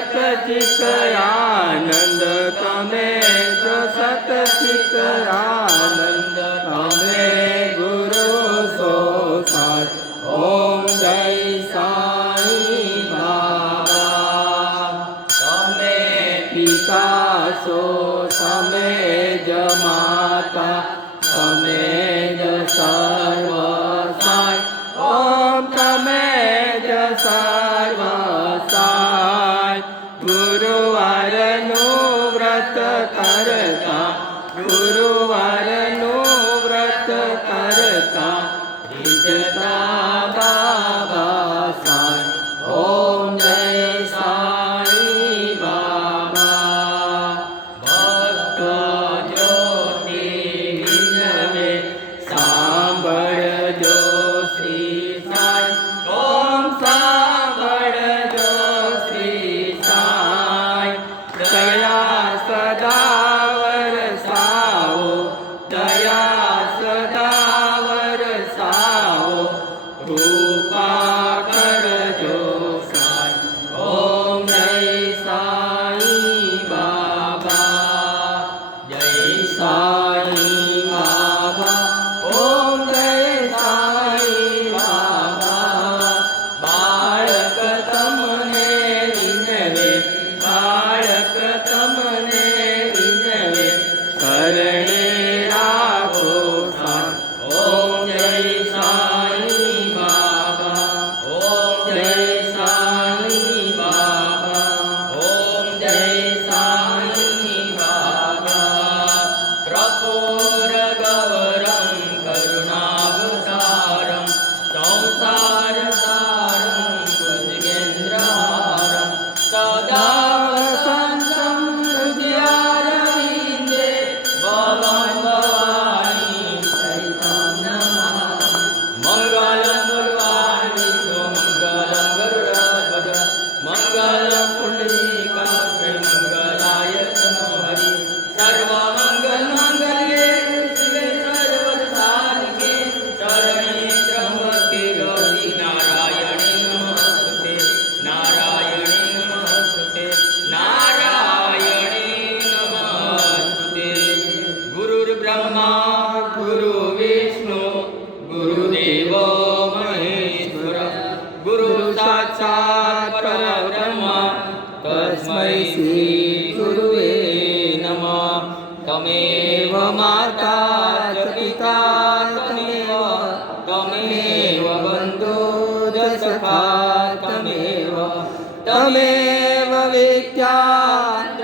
સતચિત આનંદ તમે જો સતચિત આનંદ તમે ગુરુ સો સાચ ઓમ જય સાઈ બાબા તમે પિતા છો તમે જ માતા તમે જ સર્વ સાય ઓમ તમે જ સર્વ સાય ગુરુવારનું વ્રત કરતા ગુરુવારનું વ્રત કરતા રીઝતા બાબા સાય ઓમ જય સાઈ બાબા ભક્ત જ્યોતિ વિનવે સાંભળજો શ્રી સાઈ ઓમ સાંભળજો શ્રી સાઈ દયા સદા વરસાવો દયા સદા વરસાવો કૃપા કરજો સાઈ ઓમ જય સાઈ બાબા જય સાઈ બાબા ઓમ જય સાઈ બાબા બાળક તમને વિનવે બાળક તમને વિનવે શરણે રાખો સાઈ ઓમ જય સાઈ બાબા ઓમ જય સાઈ બાબા ઓમ જય સાઈ બાબા પ્રપોર ગૌરમ કરુણાવતારમ સંસાર સારમ ભુજગેન્દ્રહારમ સદા વસંતમ હૃદયારવિંદે ભવન ભવાની સહિతం નમામિ મંગલમ ગુરુવાણી મંગલમ ગરુડધ્વજ મંગલમ પુંડરીકાક્ષ મંગલાય તનો હરિ સર્વમંગલ મંગલ્યે શિવે સર્વસાધિકે શરણ્યે ત્ર્યંબકે ગૌરી નારાયણી નમસ્તુતે નારાયણી નમસ્તુતે નારાયણી નમસ્તુતે ગુરુર્બ્રહ્મા ગુરુ વિષ્ણુ ગુરુદેવો મહેશ્વર ગુરુ સાક્ષાત પરબ્રહ્મ તસ્મૈ શ્રી ગુરુવે નમઃ તમેવ માતા ચ પિતા તમેવ બંધુ જ સખા તમેવ વિદ્યા